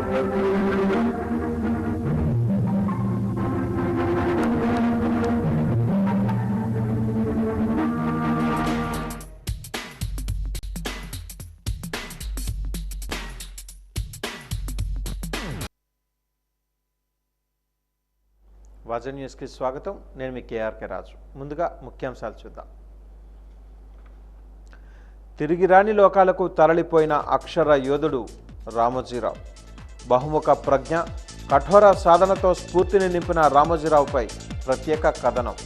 Wasn't న్యూస్కి స్వాగతం. నేను మీ కేఆర్కే రాజు. ముందుగా ముఖ్యాంశాలు చూద్దాం. తిరిగి రాని లోకాలకు తరలిపోయిన అక్షర యోధుడు రామోజీరావు. బహుముఖ ప్రజ్ఞ, కఠోర సాధనతో స్ఫూర్తిని నింపిన రామోజీరావుపై ప్రత్యేక కథనం.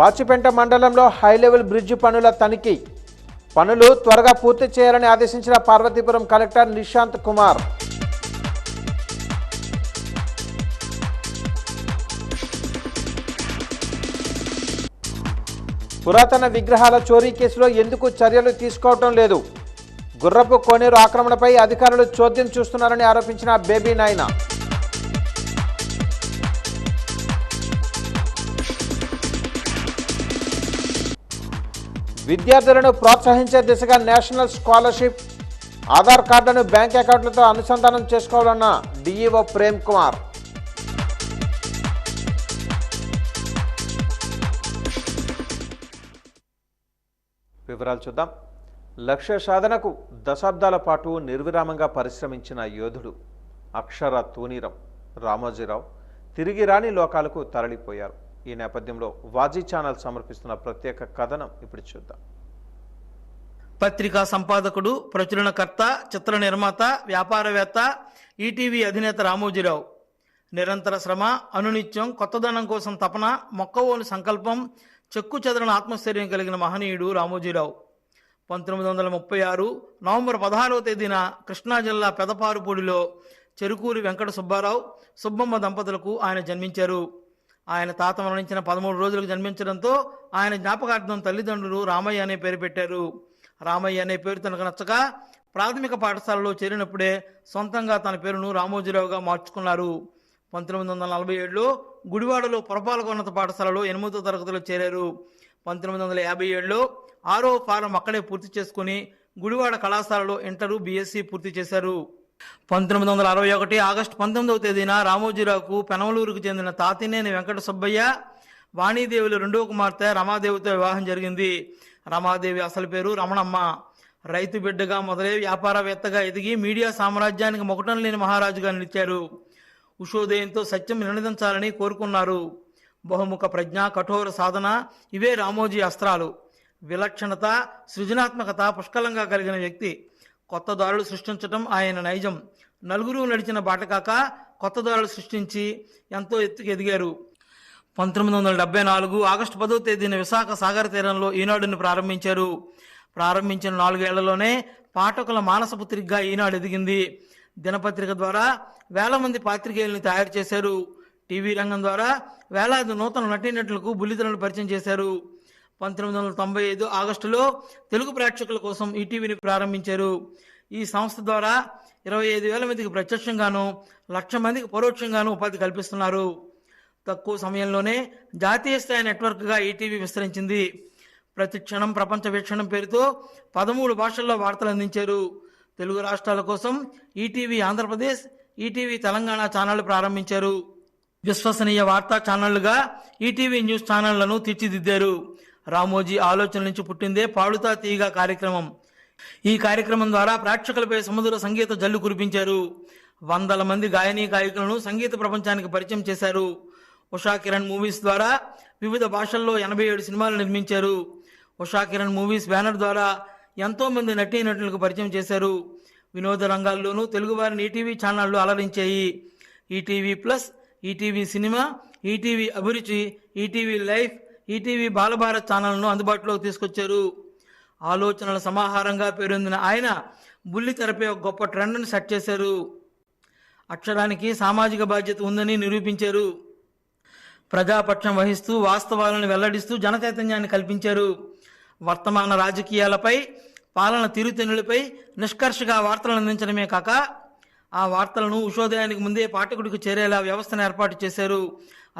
పాచిపెంట మండలంలో హైలెవెల్ బ్రిడ్జి పనుల తనిఖీ. పనులు త్వరగా పూర్తి చేయాలని ఆదేశించిన పార్వతీపురం కలెక్టర్ నిశాంత్ కుమార్. పురాతన విగ్రహాల చోరీ కేసులో ఎందుకు చర్యలు తీసుకోవటం లేదు? గుర్రపు కోనేరు ఆక్రమణపై అధికారులు చోద్యం చూస్తున్నారని ఆరోపించిన బేబీ నాయన. విద్యార్థులను ప్రోత్సహించే దిశగా నేషనల్ స్కాలర్షిప్, ఆధార్ కార్డులను బ్యాంక్ అకౌంట్లతో అనుసంధానం చేసుకోవాలన్న డిఈఓ ప్రేమ్ కుమార్. వివరాలు చూద్దాం. లక్ష్య సాధనకు దశాబ్దాల పాటు నిర్విరామంగా పరిశ్రమించిన యోధుడు అక్షర తూనీరం రామోజీరావు తిరిగి రాని లోకాలకు తరలిపోయారు. ఈ నేపథ్యంలో వాజీ ఛానల్ సమర్పిస్తున్న ప్రత్యేక కథనం ఇప్పుడు చూద్దాం. పత్రికా సంపాదకుడు, ప్రచురణకర్త, చిత్ర నిర్మాత, వ్యాపారవేత్త, ఈటీవీ అధినేత రామోజీరావు. నిరంతర శ్రమ, అనునిత్యం కొత్తదనం కోసం తపన, మొక్కవోని సంకల్పం, చెక్కు చెదరని ఆత్మస్థైర్యం కలిగిన మహనీయుడు రామోజీరావు. 1936 నవంబర్ 16వ తేదీన కృష్ణా జిల్లా పెదపారుపూడిలో చెరుకూరి వెంకట సుబ్బారావు, సుబ్బమ్మ దంపతులకు ఆయన జన్మించారు. ఆయన తాత మరణించిన 13 రోజులకు జన్మించడంతో ఆయన జ్ఞాపకార్థం తల్లిదండ్రులు రామయ్య అనే పేరు పెట్టారు. రామయ్య అనే పేరు తనకు నచ్చక ప్రాథమిక పాఠశాలలో చేరినప్పుడే సొంతంగా తన పేరును రామోజీరావుగా మార్చుకున్నారు. 1947లో గుడివాడలో పురపాలకోన్నత పాఠశాలలో 8వ తరగతిలో చేరారు. 1957లో 6వ ఫారం అక్కడే పూర్తి చేసుకుని గుడివాడ కళాశాలలో ఇంటరు, బీఎస్సీ పూర్తి చేశారు. 1961 ఆగస్టు 19వ తేదీన రామోజీరావుకు పెనమలూరుకు చెందిన తాతినేని వెంకట సుబ్బయ్య, వాణీదేవుల రెండవ కుమార్తె రమాదేవితో వివాహం జరిగింది. రమాదేవి అసలు పేరు రమణమ్మ. రైతు బిడ్డగా మొదలై వ్యాపారవేత్తగా ఎదిగి మీడియా సామ్రాజ్యానికి మొకటం లేని మహారాజుగా నిలిచారు. ఉషోదయంతో సత్యం నినదించాలని కోరుకున్నారు. బహుముఖ ప్రజ్ఞ, కఠోర సాధన ఇవే రామోజీ అస్త్రాలు. విలక్షణత, సృజనాత్మకత పుష్కలంగా కలిగిన వ్యక్తి. కొత్త దారులు సృష్టించడం ఆయన నైజం. నలుగురు నడిచిన బాట కాక కొత్త దారులు సృష్టించి ఎంతో ఎత్తుకు ఎదిగారు. 1974 ఆగస్టు 10వ తేదీన విశాఖ సాగర తీరంలో ఈనాడుని ప్రారంభించారు. ప్రారంభించిన 4 ఏళ్లలోనే పాఠకుల మానసపుత్రికగా ఈనాడు ఎదిగింది. దినపత్రిక ద్వారా వేల మంది పాత్రికేయుల్ని తయారు చేశారు. టీవీ రంగం ద్వారా వేలాది నూతన నటీనటులకు బుల్లితెరను పరిచయం చేశారు. 1995 ఆగస్టులో తెలుగు ప్రేక్షకుల కోసం ఈటీవీని ప్రారంభించారు. ఈ సంస్థ ద్వారా 25,000 మందికి ప్రత్యక్షంగాను, 1,00,000 మందికి పరోక్షంగాను ఉపాధి కల్పిస్తున్నారు. తక్కువ సమయంలోనే జాతీయ స్థాయి నెట్వర్క్గా ఈటీవీ విస్తరించింది. ప్రతి క్షణం ప్రపంచ వీక్షణం పేరుతో 13 భాషల్లో వార్తలు అందించారు. తెలుగు రాష్ట్రాల కోసం ఈటీవీ ఆంధ్రప్రదేశ్, ఈటీవీ తెలంగాణ ఛానళ్లు ప్రారంభించారు. విశ్వసనీయ వార్తా ఛానళ్లుగా ఈటీవీ న్యూస్ ఛానళ్లను తీర్చిదిద్దారు. రామోజీ ఆలోచన నుంచి పుట్టిందే పాడుతా తీయగా కార్యక్రమం. ఈ కార్యక్రమం ద్వారా ప్రేక్షకులపై సముద్ర సంగీత జల్లు కురిపించారు. వందల మంది గాయనీ గాయకులను సంగీత ప్రపంచానికి పరిచయం చేశారు. ఉషా కిరణ్ మూవీస్ ద్వారా వివిధ భాషల్లో 87 సినిమాలు నిర్మించారు. ఉషా కిరణ్ మూవీస్ బ్యానర్ ద్వారా ఎంతో మంది నటీనటులకు పరిచయం చేశారు. వినోద రంగాల్లోనూ తెలుగువారిని ఈటీవీ ఛానళ్లు అలరించాయి. ETV plus, ETV cinema, ETV Abhiruchi, ETV life, ETV Balabharat ఛానళ్లను అందుబాటులోకి తీసుకొచ్చారు. ఆలోచనల సమాహారంగా పేరొందిన ఆయన బుల్లితెరపై ఒక గొప్ప ట్రెండ్ను సెట్ చేశారు. అక్షరానికి సామాజిక బాధ్యత ఉందని నిరూపించారు. ప్రజాపక్షం వహిస్తూ వాస్తవాలను వెల్లడిస్తూ జనచైతన్యాన్ని కల్పించారు. వర్తమాన రాజకీయాలపై, పాలన తీరుతెన్నులపై నిష్కర్షగా వార్తలను అందించడమే కాక ఆ వార్తలను ఉషోదయానికి ముందే పాఠకుడికి చేరేలా వ్యవస్థను ఏర్పాటు చేశారు.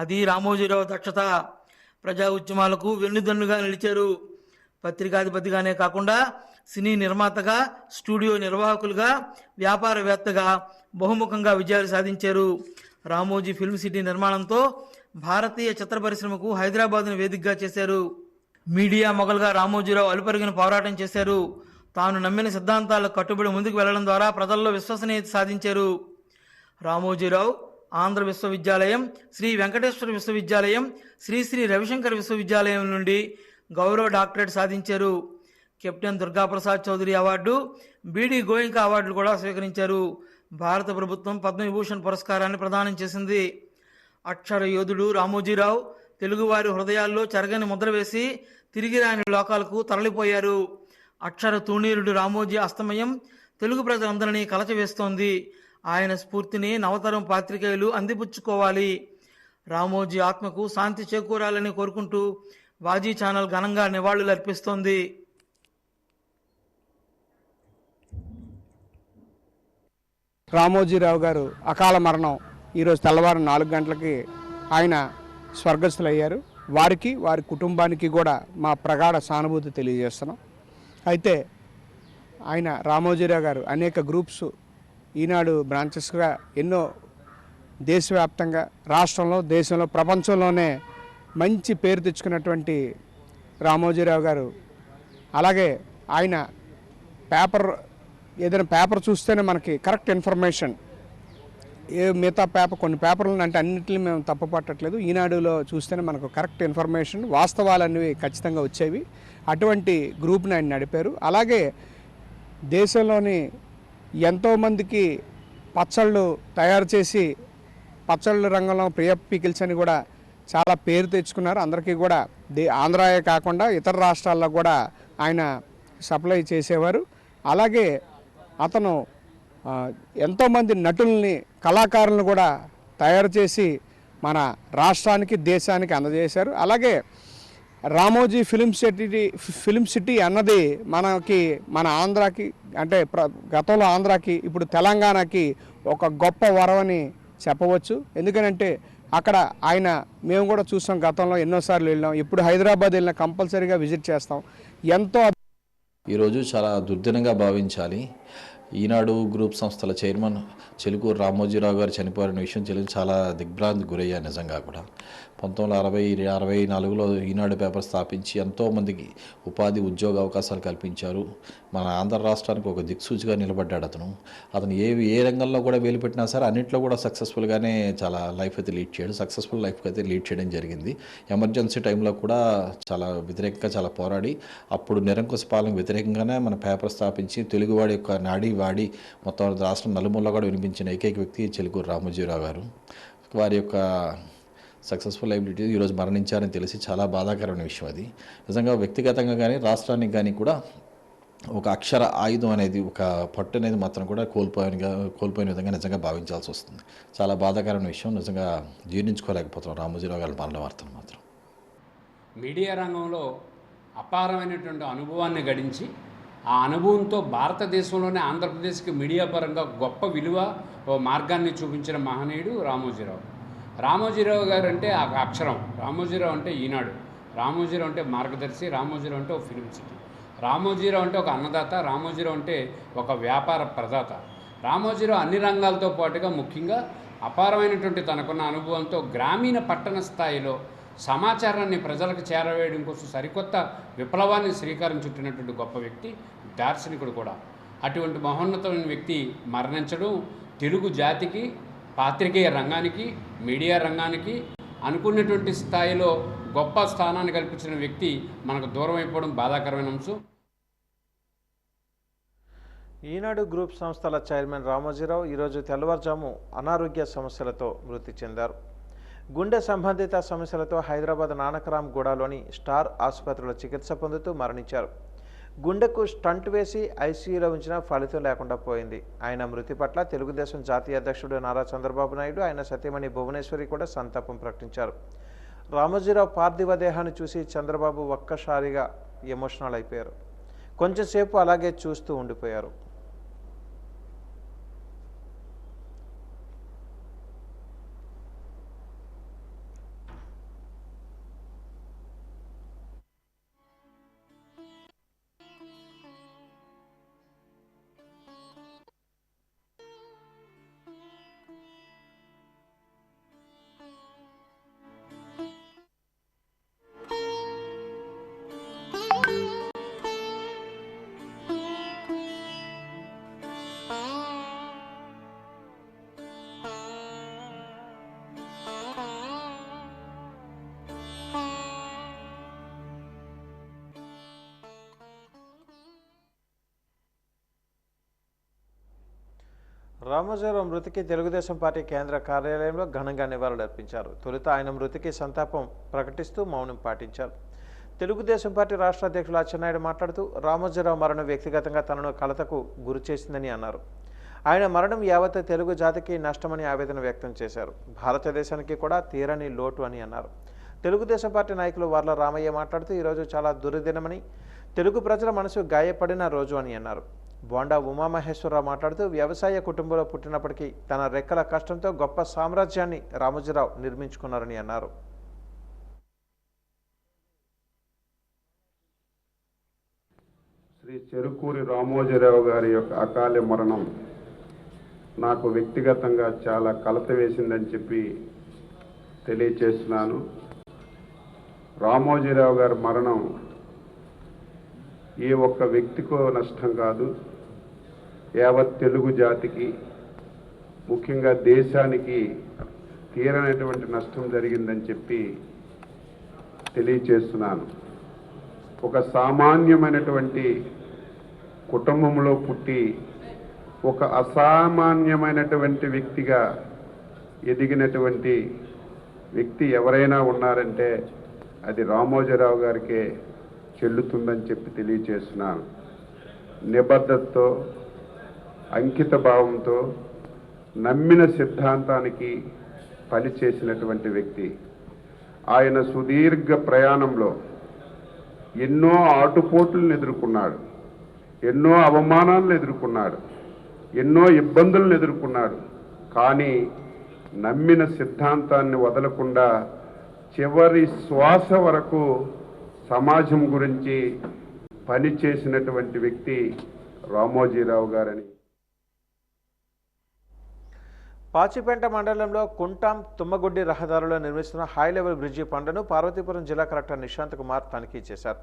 అది రామోజీరావు దక్షత. ప్రజా ఉద్యమాలకు వెన్నుదన్నుగా నిలిచారు. పత్రికాధిపతిగానే కాకుండా సినీ నిర్మాతగా, స్టూడియో నిర్వాహకులుగా, వ్యాపారవేత్తగా బహుముఖంగా విజయాలు సాధించారు. రామోజీ ఫిల్మ్ సిటీ నిర్మాణంతో భారతీయ చిత్ర పరిశ్రమకు హైదరాబాద్ను వేదికగా చేశారు. మీడియా మొగల్గా రామోజీరావు అలుపెరుగిన పోరాటం చేశారు. తాను నమ్మిన సిద్ధాంతాలకు కట్టుబడి ముందుకు వెళ్లడం ద్వారా ప్రజల్లో విశ్వసనీయత సాధించారు. రామోజీరావు ఆంధ్ర విశ్వవిద్యాలయం, శ్రీ వెంకటేశ్వర విశ్వవిద్యాలయం, శ్రీ రవిశంకర్ విశ్వవిద్యాలయం నుండి గౌరవ డాక్టరేట్ సాధించారు. కెప్టెన్ దుర్గాప్రసాద్ చౌదరి అవార్డు, బీడీ గోయింకా అవార్డులు కూడా స్వీకరించారు. భారత ప్రభుత్వం పద్మవిభూషణ్ పురస్కారాన్ని ప్రదానం చేసింది. అక్షర యోధుడు రామోజీరావు తెలుగువారి హృదయాల్లో చెరగని ముద్ర వేసి తిరిగి రాని లోకాలకు తరలిపోయారు. అక్షర తూణీరుడు రామోజీ అస్తమయం తెలుగు ప్రజలందరినీ కలచవేస్తోంది. ఆయన స్ఫూర్తిని నవతరం పాత్రికేయులు అందిపుచ్చుకోవాలి. రామోజీ ఆత్మకు శాంతి చేకూరాలని కోరుకుంటూ వాజీ ఛానల్ ఘనంగా నివాళులు అర్పిస్తోంది. రామోజీరావు గారు అకాల మరణం ఈరోజు తెల్లవారు 4 గంటలకి ఆయన స్వర్గస్థులయ్యారు. వారికి, వారి కుటుంబానికి కూడా మా ప్రగాఢ సానుభూతి తెలియజేస్తున్నాం. అయితే ఆయన రామోజీరావు గారు అనేక గ్రూప్స్, ఈనాడు బ్రాంచెస్గా ఎన్నో దేశవ్యాప్తంగా, రాష్ట్రంలో, దేశంలో, ప్రపంచంలోనే మంచి పేరు తెచ్చుకున్నటువంటి రామోజీరావు గారు. అలాగే ఆయన ఏదైనా పేపర్ చూస్తేనే మనకి కరెక్ట్ ఇన్ఫర్మేషన్, మిగతా కొన్ని పేపర్లను అంటే అన్నింటినీ మేము తప్పుపట్టట్లేదు, ఈనాడులో చూస్తేనే మనకు కరెక్ట్ ఇన్ఫర్మేషన్, వాస్తవాలన్నీ ఖచ్చితంగా వచ్చేవి. అటువంటి గ్రూప్ని ఆయన నడిపారు. అలాగే దేశంలోని ఎంతోమందికి పచ్చళ్ళు తయారు చేసి పచ్చళ్ళ రంగంలో ప్రియ పికిల్స్ అని కూడా చాలా పేరు తెచ్చుకున్నారు. అందరికీ కూడా ఆంధ్రాయే కాకుండా ఇతర రాష్ట్రాల్లో కూడా ఆయన సప్లై చేసేవారు. అలాగే అతను ఎంతోమంది నటుల్ని, కళాకారులను కూడా తయారు చేసి మన రాష్ట్రానికి, దేశానికి అందజేశారు. అలాగే రామోజీ ఫిలిం సిటీ అన్నది మన ఆంధ్రాకి, అంటే గతంలో ఆంధ్రాకి, ఇప్పుడు తెలంగాణకి ఒక గొప్ప వరమని చెప్పవచ్చు. ఎందుకనంటే అక్కడ మేము కూడా చూసాం, గతంలో ఎన్నోసార్లు వెళ్ళాం, ఇప్పుడు హైదరాబాద్ వెళ్ళినా కంపల్సరీగా విజిట్ చేస్తాం. ఎంతో ఈరోజు చాలా దుర్దినంగా భావించాలి. ఈనాడు గ్రూప్ సంస్థల చైర్మన్ చెలుకూరు రామోజీరావు గారు చనిపోయిన విషయం తెలిసి చాలా దిగ్భ్రాంతికి గురయ్యారు. నిజంగా కూడా 1964లో ఈనాడు పేపర్ స్థాపించి ఎంతోమందికి ఉపాధి, ఉద్యోగ అవకాశాలు కల్పించారు. మన ఆంధ్ర రాష్ట్రానికి ఒక దిక్సూచిగా నిలబడ్డాడు అతను ఏ రంగంలో కూడా వేలుపెట్టినా సరే అన్నింటిలో కూడా సక్సెస్ఫుల్గానే చాలా లైఫ్ అయితే లీడ్ చేయడం, సక్సెస్ఫుల్ లైఫ్ అయితే లీడ్ చేయడం జరిగింది. ఎమర్జెన్సీ టైంలో కూడా చాలా వ్యతిరేకంగా చాలా పోరాడి అప్పుడు నిరంకుశ పాలనకు వ్యతిరేకంగానే మన పేపర్ స్థాపించి తెలుగువాడి యొక్క నాడి వాడి మొత్తం రాష్ట్రం నలుమూలలో కూడా వినిపించిన ఏకైక వ్యక్తి చెలుకూరు రామోజీరావు గారు. వారి యొక్క సక్సెస్ఫుల్ లైబిలిటీ ఈరోజు మరణించారని తెలిసి చాలా బాధాకరమైన విషయం. అది నిజంగా వ్యక్తిగతంగా కానీ రాష్ట్రానికి కానీ కూడా ఒక అక్షర ఆయుధం అనేది, ఒక పట్టు అనేది మాత్రం కూడా కోల్పోయిన విధంగా నిజంగా భావించాల్సి వస్తుంది. చాలా బాధాకరమైన విషయం. నిజంగా జీర్ణించుకోలేకపోతున్నాం రామోజీరావు గారి మరణ వార్తను మాత్రం. మీడియా రంగంలో అపారమైనటువంటి అనుభవాన్ని గడించి ఆ అనుభవంతో భారతదేశంలోనే ఆంధ్రప్రదేశ్కి మీడియా పరంగా గొప్ప విలువ మార్గాన్ని చూపించిన మహనీయుడు రామోజీరావు. రామోజీరావు గారు అంటే ఆ అక్షరం, రామోజీరావు అంటే ఈనాడు, రామోజీరావు అంటే మార్గదర్శి, రామోజీరావు అంటే ఒక ఫిలిం సిటీ, రామోజీరావు అంటే ఒక అన్నదాత, రామోజీరావు అంటే ఒక వ్యాపార ప్రదాత. రామోజీరావు అన్ని రంగాలతో పాటుగా ముఖ్యంగా అపారమైనటువంటి తనకున్న అనుభవంతో గ్రామీణ పట్టణ స్థాయిలో సమాచారాన్ని ప్రజలకు చేరవేయడం కోసం సరికొత్త విప్లవాన్ని శ్రీకారం చుట్టినటువంటి గొప్ప వ్యక్తి, దార్శనికుడు కూడా. అటువంటి మహోన్నతమైన వ్యక్తి మరణించడం తెలుగు జాతికి, పాత్రికేయ రంగానికి, మీడియా రంగానికి అనుకున్నటువంటి స్థాయిలో గొప్ప స్థానాన్ని కల్పించిన వ్యక్తి మనకు దూరం అయిపోవడం బాధాకరమైన అంశం. ఈనాడు గ్రూప్ సంస్థల చైర్మన్ రామోజీరావు ఈరోజు తెల్లవారుజాము అనారోగ్య సమస్యలతో మృతి చెందారు. గుండె సంబంధిత సమస్యలతో హైదరాబాద్ నానక్రామ్ గూడలోని స్టార్ ఆసుపత్రిలో చికిత్స పొందుతూ మరణించారు. గుండెకు స్టంట్ వేసి ఐసీయూలో ఉంచినా ఫలితం లేకుండా పోయింది. ఆయన మృతి పట్ల తెలుగుదేశం జాతీయ అధ్యక్షుడు నారా చంద్రబాబు నాయుడు, ఆయన సతీమణి భువనేశ్వరి కూడా సంతాపం ప్రకటించారు. రామోజీరావు పార్థివ దేహాన్ని చూసి చంద్రబాబు ఒక్కసారిగా ఎమోషనల్ అయిపోయారు. కొంచెంసేపు అలాగే చూస్తూ ఉండిపోయారు. రామోజీరావు మృతికి తెలుగుదేశం పార్టీ కేంద్ర కార్యాలయంలో ఘనంగా నివాళులర్పించారు. తొలుత ఆయన మృతికి సంతాపం ప్రకటిస్తూ మౌనం పాటించారు. తెలుగుదేశం పార్టీ రాష్ట్ర అధ్యక్షులు అచ్చెన్నాయుడు మాట్లాడుతూ రామోజీరావు మరణం వ్యక్తిగతంగా తనను కలతకు గురి చేసిందని అన్నారు. ఆయన మరణం యావత్ తెలుగు జాతికి నష్టమని ఆవేదన వ్యక్తం చేశారు. భారతదేశానికి కూడా తీరని లోటు అని అన్నారు. తెలుగుదేశం పార్టీ నాయకులు వర్ల రామయ్య మాట్లాడుతూ ఈరోజు చాలా దుర్దినమని, తెలుగు ప్రజల మనసు గాయపడిన రోజు అని అన్నారు. బోండా ఉమామహేశ్వరరావు మాట్లాడుతూ వ్యవసాయ కుటుంబంలో పుట్టినప్పటికీ తన రెక్కల కష్టంతో గొప్ప సామ్రాజ్యాన్ని రామోజీరావు నిర్మించుకున్నారని అన్నారు. శ్రీ చెరుకూరి రామోజీరావు గారి యొక్క అకాల మరణం నాకు వ్యక్తిగతంగా చాలా కలత వేసిందని చెప్పి తెలియచేస్తున్నాను. రామోజీరావు గారి మరణం ఏ ఒక్క వ్యక్తికో నష్టం కాదు, యావత్ తెలుగు జాతికి, ముఖ్యంగా దేశానికి తీరనటువంటి నష్టం జరిగిందని చెప్పి తెలియచేస్తున్నాను. ఒక సామాన్యమైనటువంటి కుటుంబంలో పుట్టి ఒక అసామాన్యమైనటువంటి వ్యక్తిగా ఎదిగినటువంటి వ్యక్తి ఎవరైనా ఉన్నారంటే అది రామోజీరావు గారికే చెల్లుతుందని చెప్పి తెలియచేస్తున్నాను. నిబద్ధతతో, అంకిత భావంతో, నమ్మిన సిద్ధాంతానికి పనిచేసినటువంటి వ్యక్తి. ఆయన సుదీర్ఘ ప్రయాణంలో ఎన్నో ఆటుపోట్లను ఎదుర్కొన్నాడు, ఎన్నో అవమానాలను ఎదుర్కొన్నాడు, ఎన్నో ఇబ్బందులను ఎదుర్కొన్నాడు. కానీ నమ్మిన సిద్ధాంతాన్ని వదలకుండా చివరి శ్వాస వరకు సమాజం గురించి పనిచేసినటువంటి వ్యక్తి రామోజీరావు గారని. పాచిపేంట మండలంలో కుంటాం తుమ్మగుడ్డి రహదారిలో నిర్మిస్తున్న హై లెవెల్ బ్రిడ్జి పనులను పార్వతీపురం జిల్లా కలెక్టర్ నిశాంత్ కుమార్ తనిఖీ చేశారు.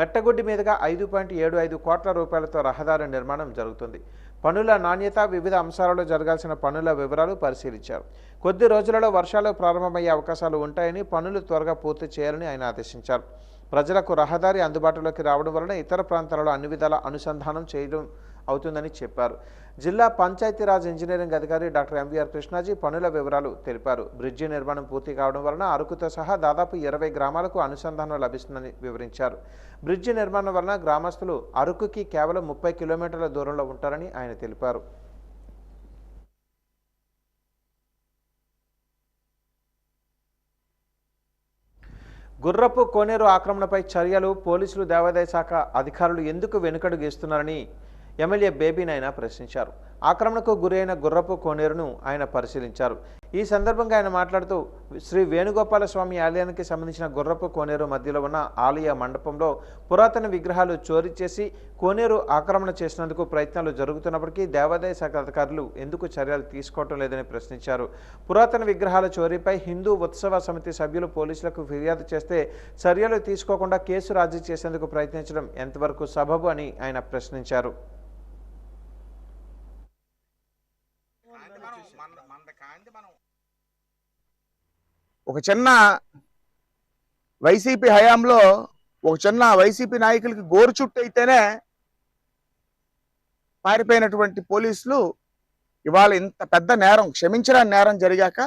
మెట్టగుడ్డి మీదుగా 5.75 కోట్ల రూపాయలతో రహదారి నిర్మాణం జరుగుతుంది. పనుల నాణ్యత, వివిధ అంశాలలో జరగాల్సిన పనుల వివరాలు పరిశీలించారు. కొద్ది రోజులలో వర్షాలు ప్రారంభమయ్యే అవకాశాలు ఉంటాయని, పనులు త్వరగా పూర్తి చేయాలని ఆయన ఆదేశించారు. ప్రజలకు రహదారి అందుబాటులోకి రావడం వలన ఇతర ప్రాంతాలలో అన్ని విధాల అనుసంధానం చేయడం అవుతుందని చెప్పారు. జిల్లా పంచాయతీరాజ్ ఇంజనీరింగ్ అధికారి డాక్టర్ ఎంవీఆర్ కృష్ణాజీ పనుల వివరాలు తెలిపారు. బ్రిడ్జి నిర్మాణం పూర్తి కావడం వలన అరకుతో సహా దాదాపు 20 గ్రామాలకు అనుసంధానం లభిస్తుందని వివరించారు. బ్రిడ్జి నిర్మాణం వలన గ్రామస్తులు అరకుకి కేవలం 30 కిలోమీటర్ల దూరంలో ఉంటారని ఆయన తెలిపారు. గుర్రపు కోనేరు ఆక్రమణపై చర్యలు పోలీసులు, దేవాదాయ శాఖ అధికారులు ఎందుకు వెనుకడుగు వేస్తున్నారని ఎమ్మెల్యే బేబీ నాయన ప్రశ్నించారు. ఆక్రమణకు గురైన గుర్రపు కోనేరును ఆయన పరిశీలించారు. ఈ సందర్భంగా ఆయన మాట్లాడుతూ శ్రీ వేణుగోపాల స్వామి ఆలయానికి సంబంధించిన గుర్రపు కోనేరు మధ్యలో ఉన్న ఆలయ మండపంలో పురాతన విగ్రహాలు చోరీ చేసి కోనేరు ఆక్రమణ చేసినందుకు ప్రయత్నాలు జరుగుతున్నప్పటికీ దేవాదాయ శాఖ అధికారులు ఎందుకు చర్యలు తీసుకోవటం లేదని ప్రశ్నించారు. పురాతన విగ్రహాల చోరీపై హిందూ ఉత్సవ సమితి సభ్యులు పోలీసులకు ఫిర్యాదు చేస్తే చర్యలు తీసుకోకుండా కేసు రాజీ చేసేందుకు ప్రయత్నించడం ఎంతవరకు సబబు అని ఆయన ప్రశ్నించారు. ఒక చిన్న వైసీపీ హయాంలో ఒక చిన్న వైసీపీ నాయకులకి గోరు చుట్టూ అయితేనే పారిపోయినటువంటి పోలీసులు ఇవాళ ఇంత పెద్ద నేరం, క్షమించరాని నేరం జరిగాక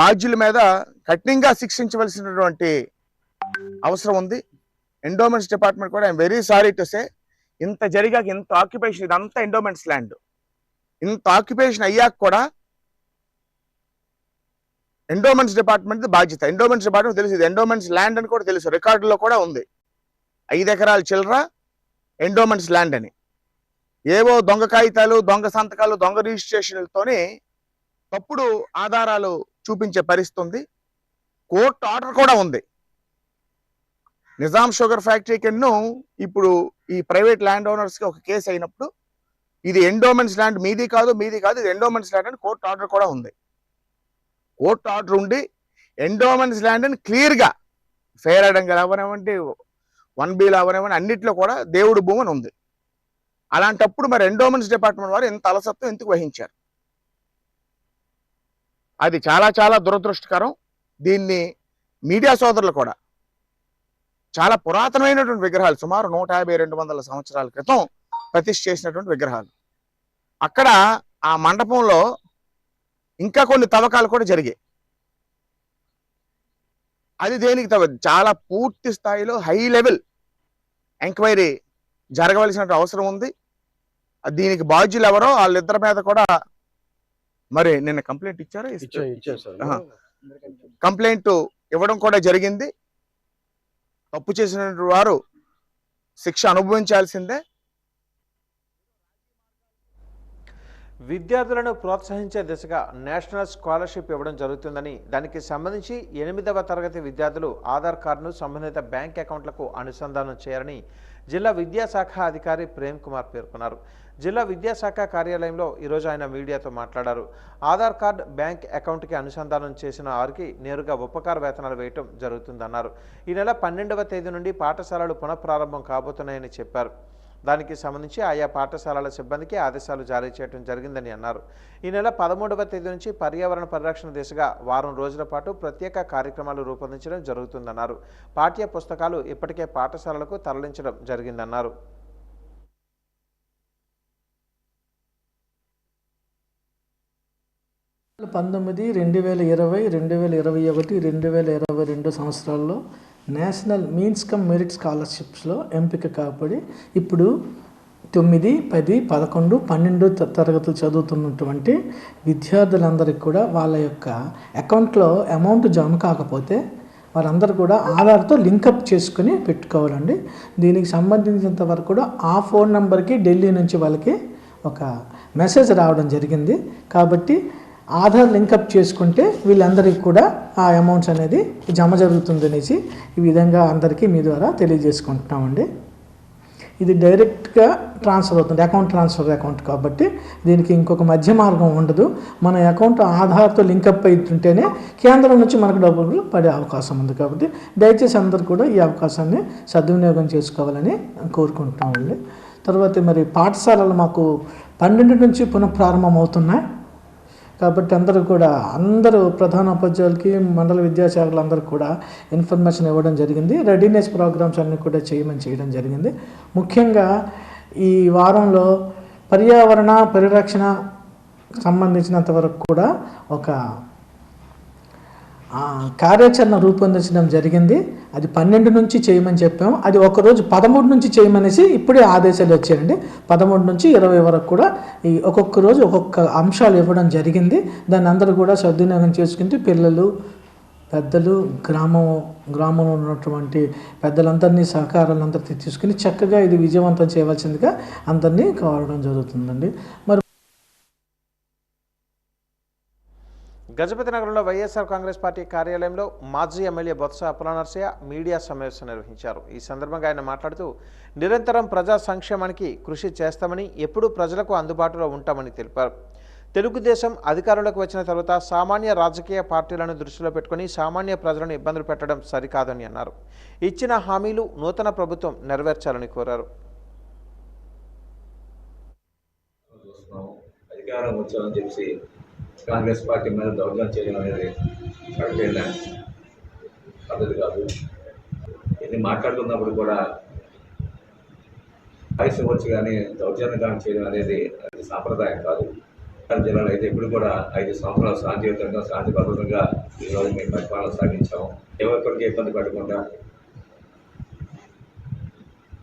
బాధ్యుల మీద కఠినంగా శిక్షించవలసినటువంటి అవసరం ఉంది. ఎండోమెంట్స్ డిపార్ట్మెంట్ కూడా I'm very sorry to say, ఇంత జరిగాక, ఇంత ఆక్యుపేషన్, ఇదంతా ఎండోమెంట్స్ ల్యాండ్, ఇంత ఆక్యుపేషన్ అయ్యాక కూడా ఎండోమెంట్స్ డిపార్ట్మెంట్ బాధ్యత. ఎండోమెంట్స్ డిపార్ట్మెంట్ తెలుసు, ఇది ఎండోమెంట్స్ ల్యాండ్ అని కూడా తెలుసు, రికార్డులో కూడా ఉంది. 5 ఎకరాల చిల్లర ఎండోమెంట్స్ ల్యాండ్ అని. ఏవో దొంగ కాగితాలు, దొంగ సంతకాలు, దొంగ రిజిస్ట్రేషన్లతోనే తప్పుడు ఆధారాలు చూపించే పరిస్థితి ఉంది. కోర్టు ఆర్డర్ కూడా ఉంది. నిజాం షుగర్ ఫ్యాక్టరీ కింద ఇప్పుడు ఈ ప్రైవేట్ ల్యాండ్ ఓనర్స్కి ఒక కేసు అయినప్పుడు ఇది ఎండోమెంట్స్ ల్యాండ్, మీది కాదు ఇది ఎండోమెంట్స్ ల్యాండ్ అని కోర్టు ఆర్డర్ కూడా ఉంది. కోర్టు ఆర్డర్ ఉండి ఎండోమెంట్స్ ల్యాండ్ అని క్లియర్గా ఫేర్ అడంగల్ అవనివ్వండి, 1Bలో అవనివ్వండి, అన్నింటిలో కూడా దేవుడు భూమి అని ఉంది. అలాంటప్పుడు మరి ఎండోమెంట్స్ డిపార్ట్మెంట్ వారు ఎంత అలసత్వం ఎందుకు వహించారు? అది చాలా చాలా దురదృష్టకరం. దీన్ని మీడియా సోదరులు కూడా చాలా పురాతనమైనటువంటి విగ్రహాలు, సుమారు 150-200 సంవత్సరాల క్రితం ప్రతిష్ఠ చేసినటువంటి విగ్రహాలు, అక్కడ ఆ మండపంలో ఇంకా కొన్ని తవ్వకాలు కూడా జరిగాయి. అది దేనికి చాలా పూర్తి స్థాయిలో హై లెవెల్ ఎంక్వైరీ జరగవలసిన అవసరం ఉంది. దీనికి బాధ్యులు ఎవరో వాళ్ళిద్దరి మీద కూడా మరి నిన్న కంప్లైంట్ ఇచ్చారా? కంప్లైంట్ ఇవ్వడం కూడా జరిగింది. తప్పు చేసిన వారు శిక్ష అనుభవించాల్సిందే. విద్యార్థులను ప్రోత్సహించే దిశగా నేషనల్ స్కాలర్షిప్ ఇవ్వడం జరుగుతుందని, దానికి సంబంధించి 8వ తరగతి విద్యార్థులు ఆధార్ కార్డును సంబంధిత బ్యాంక్ అకౌంట్లకు అనుసంధానం చేయాలని జిల్లా విద్యాశాఖ అధికారి ప్రేమ్ కుమార్ పేర్కొన్నారు. జిల్లా విద్యాశాఖ కార్యాలయంలో ఈరోజు ఆయన మీడియాతో మాట్లాడారు. ఆధార్ కార్డు బ్యాంక్ అకౌంట్కి అనుసంధానం చేసిన వారికి నేరుగా ఉపకార వేతనాలు వేయటం జరుగుతుందన్నారు. ఈ నెల 12వ తేదీ నుండి పాఠశాలలు పునఃప్రారంభం కాబోతున్నాయని చెప్పారు. దానికి సంబంధించి ఆయా పాఠశాలల సిబ్బందికి ఆదేశాలు జారీ చేయడం జరిగిందని అన్నారు. ఈ నెల 13వ తేదీ నుంచి పర్యావరణ పరిరక్షణ దిశగా వారం రోజుల పాటు ప్రత్యేక కార్యక్రమాలు రూపొందించడం జరుగుతుందన్నారు. పాఠ్య పుస్తకాలు ఇప్పటికే పాఠశాలలకు తరలించడం జరిగిందన్నారు. పంతొమ్మిది 2020, 2021, 2022 సంవత్సరాల్లో నేషనల్ మీన్స్ కమ్ మెరిట్ స్కాలర్షిప్స్లో ఎంపిక కాబడి ఇప్పుడు 9, 10, 11, 12 తరగతులు చదువుతున్నటువంటి విద్యార్థులందరికీ కూడా వాళ్ళ యొక్క అకౌంట్లో అమౌంట్ జమ కాకపోతే వారందరూ కూడా ఆధార్తో లింకప్ చేసుకుని పెట్టుకోవాలండి. దీనికి సంబంధించినంత వరకు కూడా ఆ ఫోన్ నెంబర్కి ఢిల్లీ నుంచి వాళ్ళకి ఒక మెసేజ్ రావడం జరిగింది. కాబట్టి ఆధార్ లింకప్ చేసుకుంటే వీళ్ళందరికీ కూడా ఆ అమౌంట్స్ అనేది జమ జరుగుతుంది అనేసి ఈ విధంగా అందరికీ మీ ద్వారా తెలియజేసుకుంటున్నామండి. ఇది డైరెక్ట్గా ట్రాన్స్ఫర్ అవుతుంది, అకౌంట్ ట్రాన్స్ఫర్ అకౌంట్ కాబట్టి దీనికి ఇంకొక మధ్య మార్గం ఉండదు. మన అకౌంట్ ఆధార్తో లింకప్ అవుతుంటేనే కేంద్రం నుంచి మనకు డబ్బులు పడే అవకాశం ఉంది. కాబట్టి దయచేసి అందరూ కూడా ఈ అవకాశాన్ని సద్వినియోగం చేసుకోవాలని కోరుకుంటున్నామండి. తర్వాత మరి పాఠశాలలు మాకు 12 నుంచి పునఃప్రారంభం అవుతున్నాయి. కాబట్టి అందరూ ప్రధానోపాధ్యాయులకి మండల విద్యాశాఖలు అందరూ కూడా ఇన్ఫర్మేషన్ ఇవ్వడం జరిగింది. రెడీనెస్ ప్రోగ్రామ్స్ అన్నీ కూడా చేయడం జరిగింది. ముఖ్యంగా ఈ వారంలో పర్యావరణ పరిరక్షణ సంబంధించినంత వరకు కూడా ఒక కార్యాచరణ రూపొందించడం జరిగింది. అది 12 నుంచి చేయమని చెప్పాము. అది ఒకరోజు 13 నుంచి చేయమనేసి ఇప్పుడే ఆదేశాలు వచ్చాయండి. 13 నుంచి 20 వరకు కూడా ఈ ఒక్కొక్క రోజు ఒక్కొక్క అంశాలు ఇవ్వడం జరిగింది. దాన్ని అందరూ కూడా సద్వినియోగం చేసుకుంటూ పిల్లలు, పెద్దలు, గ్రామంలో ఉన్నటువంటి పెద్దలందరినీ సహకారాలందరినీ తీసుకుని చక్కగా ఇది విజయవంతం చేయవలసిందిగా అందరినీ కోరడం జరుగుతుందండి. మరి గజపతి నగరంలో వైఎస్ఆర్ కాంగ్రెస్ పార్టీ కార్యాలయంలో మాజీ ఎమ్మెల్యే బొత్స అప్పలనరసయ్య మీడియా సమావేశం నిర్వహించారు. ఈ సందర్భంగా ఆయన మాట్లాడుతూ నిరంతరం ప్రజా సంక్షేమానికి కృషి చేస్తామని, ఎప్పుడూ ప్రజలకు అందుబాటులో ఉంటామని తెలిపారు. తెలుగుదేశం అధికారంలోకి వచ్చిన తర్వాత సామాన్య రాజకీయ పార్టీలను దృష్టిలో పెట్టుకుని సామాన్య ప్రజలను ఇబ్బందులు పెట్టడం సరికాదని అన్నారు. ఇచ్చిన హామీలు నూతన ప్రభుత్వం నెరవేర్చాలని కోరారు. అధికారం వచ్చామని చెప్పి కాంగ్రెస్ పార్టీ మీద దౌర్జన్యం చేయడం అనేది సరిపోయిన పద్ధతి కాదు. ఇది మాట్లాడుతున్నప్పుడు కూడా వాయిస్ వచ్చి కానీ దౌర్జన్యం చేయడం అనేది అది సాంప్రదాయం కాదు. జిల్లాలో అయితే ఇప్పుడు కూడా 5 సంవత్సరాలు శాంతియుతంగా శాంతిభద్రంగా ఈరోజు మేము పరిపాలన సాగించాము. ఏ ఒక్కరికి ఇబ్బంది పెట్టకుండా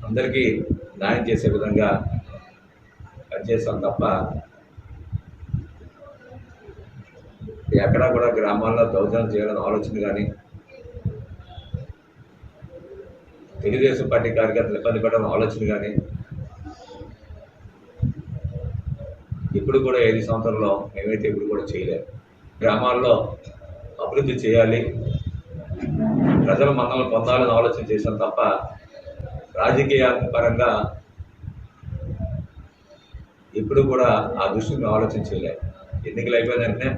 అందరికీ న్యాయం చేసే విధంగా పనిచేస్తాం తప్ప ఎక్కడా కూడా గ్రామాల్లో దౌర్జన్యం చేయాలని ఆలోచన కానీ తెలుగుదేశం పార్టీ కార్యకర్తలు ఇబ్బంది పెట్టడం ఆలోచన కానీ ఇప్పుడు కూడా 5 సంవత్సరంలో మేమైతే ఇప్పుడు కూడా చేయలేదు. గ్రామాల్లో అభివృద్ధి చేయాలి, ప్రజల మన్నలను పొందాలని ఆలోచన చేశాం తప్ప రాజకీయ పరంగా ఇప్పుడు కూడా ఆ దృష్టిని ఆలోచన చేయలేదు. ఎన్నికలు అయిపోయిన వెంటనే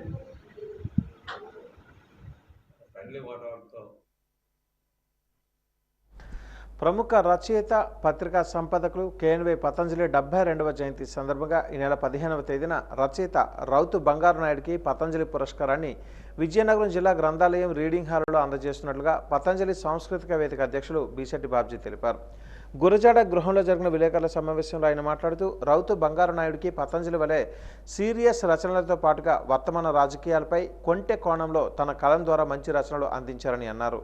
ప్రముఖ రచయిత పత్రికా సంపాదకులు కేఎన్వై పతంజలి 72వ జయంతి సందర్భంగా ఈ నెల 15వ తేదీన రచయిత రౌతు బంగారు నాయుడికి పతంజలి పురస్కారాన్ని విజయనగరం జిల్లా గ్రంథాలయం రీడింగ్ హాల్లో అందజేస్తున్నట్లుగా పతంజలి సాంస్కృతిక వేదిక అధ్యక్షులు బిశెట్టి బాబ్జీ తెలిపారు. గురజాడ గృహంలో జరిగిన విలేకరుల సమావేశంలో ఆయన మాట్లాడుతూ రౌతు బంగారు నాయుడికి పతంజలి వలె సీరియస్ రచనలతో పాటుగా వర్తమాన రాజకీయాలపై కొంటె కోణంలో తన కలం ద్వారా మంచి రచనలు అందించారని అన్నారు.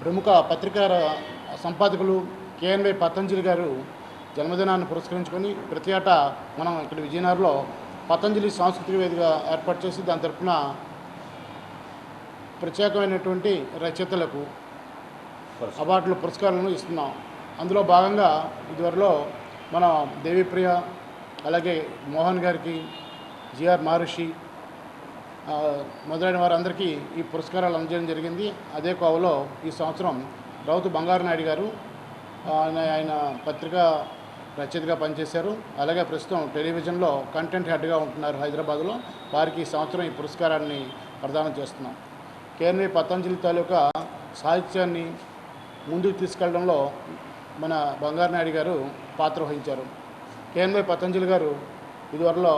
ప్రముఖ పత్రికా సంపాదకులు కేఎన్వై పతంజలి గారు జన్మదినాన్ని పురస్కరించుకొని ప్రతి ఏటా మనం ఇక్కడ విజయనగరంలో పతంజలి సాంస్కృతిక వేదిక ఏర్పాటు చేసి దాని తరఫున ప్రత్యేకమైనటువంటి రచయితలకు అవార్డులు పురస్కారాలను ఇస్తున్నాం. అందులో భాగంగా ఇదివరలో మన దేవిప్రియ, అలాగే మోహన్ గారికి, జిఆర్ మహర్షి మొదలైన వారందరికీ ఈ పురస్కారాలు అందజేయడం జరిగింది. అదే కోవలో ఈ సంవత్సరం రౌతు బంగారు నాయుడు గారు ఆయన పత్రికా రచయితగా పనిచేశారు. అలాగే ప్రస్తుతం టెలివిజన్లో కంటెంట్ హెడ్గా ఉంటున్నారు హైదరాబాద్లో. వారికి ఈ సంవత్సరం ఈ పురస్కారాన్ని ప్రదానం చేస్తున్నాం. కేఎన్వై పతంజలి తాలూకా సాహిత్యాన్ని ముందుకు తీసుకెళ్లడంలో మన బంగారు నాయుడు గారు పాత్ర వహించారు. కేఎన్వై పతంజలి గారు ఇదివరలో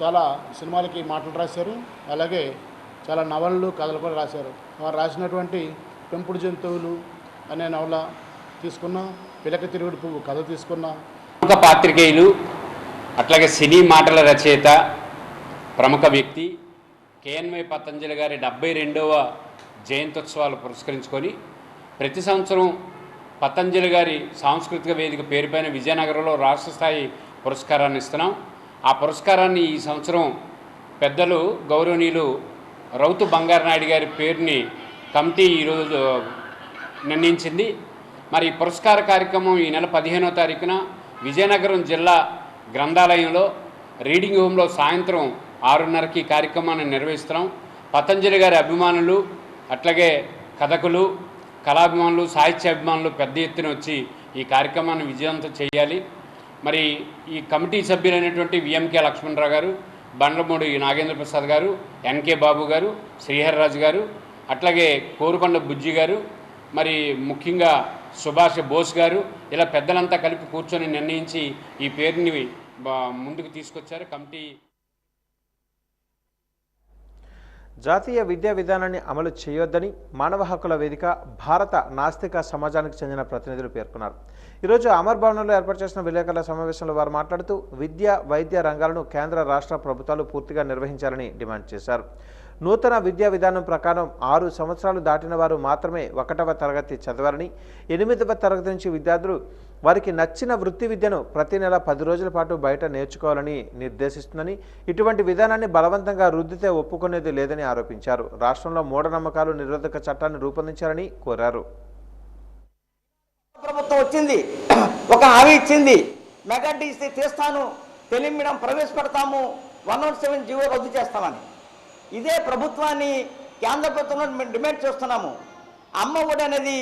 చాలా సినిమాలకి మాటలు రాశారు. అలాగే చాలా నవలలు, కథలు కూడా రాశారు. వారు రాసినటువంటి పెంపుడు జంతువులు అనే నవల తీసుకున్నాం, పిలక తిరుగుడు పువ్వు కథ తీసుకున్నాం. ప్రముఖ పాత్రికేయులు, అట్లాగే సినీ మాటల రచయిత, ప్రముఖ వ్యక్తి కేఎన్వై పతంజలి గారి 72వ జయంత్యోత్సవాలు పురస్కరించుకొని ప్రతి సంవత్సరం పతంజలి గారి సాంస్కృతిక వేదిక పేరుపైన విజయనగరంలో రాష్ట్ర స్థాయి పురస్కారాన్ని ఇస్తున్నాం. ఆ పురస్కారాన్ని ఈ సంవత్సరం పెద్దలు గౌరవనీయులు రౌతు బంగారు నాయుడు గారి పేరుని కమిటీ ఈరోజు నిర్ణయించింది. మరి ఈ పురస్కార కార్యక్రమం ఈ నెల 15వ తారీఖున విజయనగరం జిల్లా గ్రంథాలయంలో రీడింగ్ హోమ్లో సాయంత్రం 6:30కి కార్యక్రమాన్ని నిర్వహిస్తున్నాం. పతంజలి గారి అభిమానులు, అట్లాగే కథకులు, కళాభిమానులు, సాహిత్య అభిమానులు పెద్ద ఎత్తున వచ్చి ఈ కార్యక్రమాన్ని విజయవంతం చేయాలి. మరి ఈ కమిటీ సభ్యులైనటువంటి విఎంకే లక్ష్మణరావు గారు, బండ్లమూడి నాగేంద్ర ప్రసాద్ గారు, ఎన్కే బాబు గారు, శ్రీహరిరాజు గారు, అట్లాగే కోరుకొండ బుజ్జి గారు, మరి ముఖ్యంగా సుభాష్ బోస్ గారు, ఇలా పెద్దలంతా కలిపి కూర్చొని నిర్ణయించి ఈ పేరుని ముందుకు తీసుకొచ్చారు కమిటీ. జాతీయ విద్యా విధానాన్ని అమలు చేయొద్దని మానవ హక్కుల వేదిక భారత నాస్తిక సమాజానికి చెందిన ప్రతినిధులు పేర్కొన్నారు. ఈరోజు అమర్ భవన్లో ఏర్పాటు చేసిన విలేకరుల సమావేశంలో వారు మాట్లాడుతూ విద్య, వైద్య రంగాలను కేంద్ర రాష్ట్ర ప్రభుత్వాలు పూర్తిగా నిర్వహించాలని డిమాండ్ చేశారు. నూతన విద్యా విధానం ప్రకారం 6 సంవత్సరాలు దాటిన వారు మాత్రమే 1వ తరగతి చదవాలని, 8వ తరగతి నుంచి విద్యార్థులు వారికి నచ్చిన వృత్తి విద్యను ప్రతి నెల 10 రోజుల పాటు బయట నేర్చుకోవాలని నిర్దేశిస్తుందని, ఇటువంటి విధానాన్ని బలవంతంగా రుద్దితే ఒప్పుకునేది లేదని ఆరోపించారు. రాష్ట్రంలో మూఢనమ్మకాలు నిరోధక చట్టాన్ని రూపొందించాలని కోరారు. ప్రభుత్వం వచ్చింది, ఒక హామీ ఇచ్చింది, మెగా డిసి తీస్తాను, తెలుగు మీడియం ప్రవేశపెడతాము, 117 జీవో రద్దు చేస్తామని. ఇదే ప్రభుత్వాన్ని కేంద్ర ప్రభుత్వంలో డిమాండ్ చేస్తున్నాము. అమ్మ ఒడి అనేది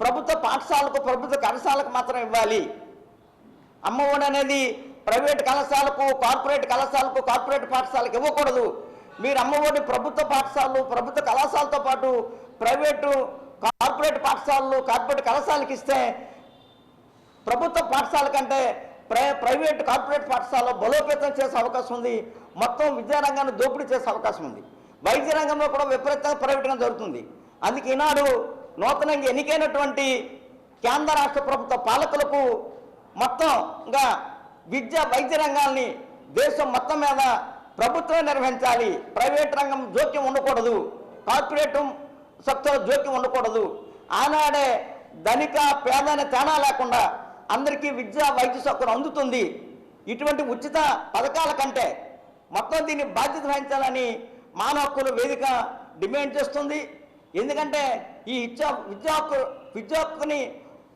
ప్రభుత్వ పాఠశాలకు, ప్రభుత్వ కళాశాలకు మాత్రం ఇవ్వాలి. అమ్మ ఒడి అనేది ప్రైవేట్ కళాశాలకు, కార్పొరేట్ కళాశాలకు, కార్పొరేట్ పాఠశాలకు ఇవ్వకూడదు. మీరు అమ్మ ఒడి ప్రభుత్వ పాఠశాలలు, ప్రభుత్వ కళాశాలతో పాటు ప్రైవేటు, కార్పొరేట్ పాఠశాలలు, కార్పొరేట్ కళాశాలకు ఇస్తే ప్రభుత్వ పాఠశాల కంటే ప్రైవేట్, కార్పొరేట్ పాఠశాలలో బలోపేతం చేసే అవకాశం ఉంది. మొత్తం విద్యారంగాన్ని దోపిడీ చేసే అవకాశం ఉంది. వైద్య రంగంలో కూడా విపరీతంగా ప్రైవేట్గా జరుగుతుంది. అందుకే ఈనాడు నూతనంగా ఎన్నికైనటువంటి కేంద్ర రాష్ట్ర ప్రభుత్వ పాలకులకు మొత్తంగా వైద్య రంగాల్ని దేశం మొత్తం మీద ప్రభుత్వమే నిర్వహించాలి. ప్రైవేట్ రంగం జోక్యం ఉండకూడదు, కార్పొరేట్ సెక్టర్ జోక్యం ఉండకూడదు. ఆనాడే ధనిక పేద అనే తేడా లేకుండా అందరికీ విద్య, వైద్య సౌకర్యం అందుతుంది. ఇటువంటి ఉచిత పథకాల కంటే మొత్తం దీన్ని బాధ్యత వహించాలని మానవ హక్కుల వేదిక డిమాండ్ చేస్తుంది. ఎందుకంటే ఈ విద్యా హక్కుని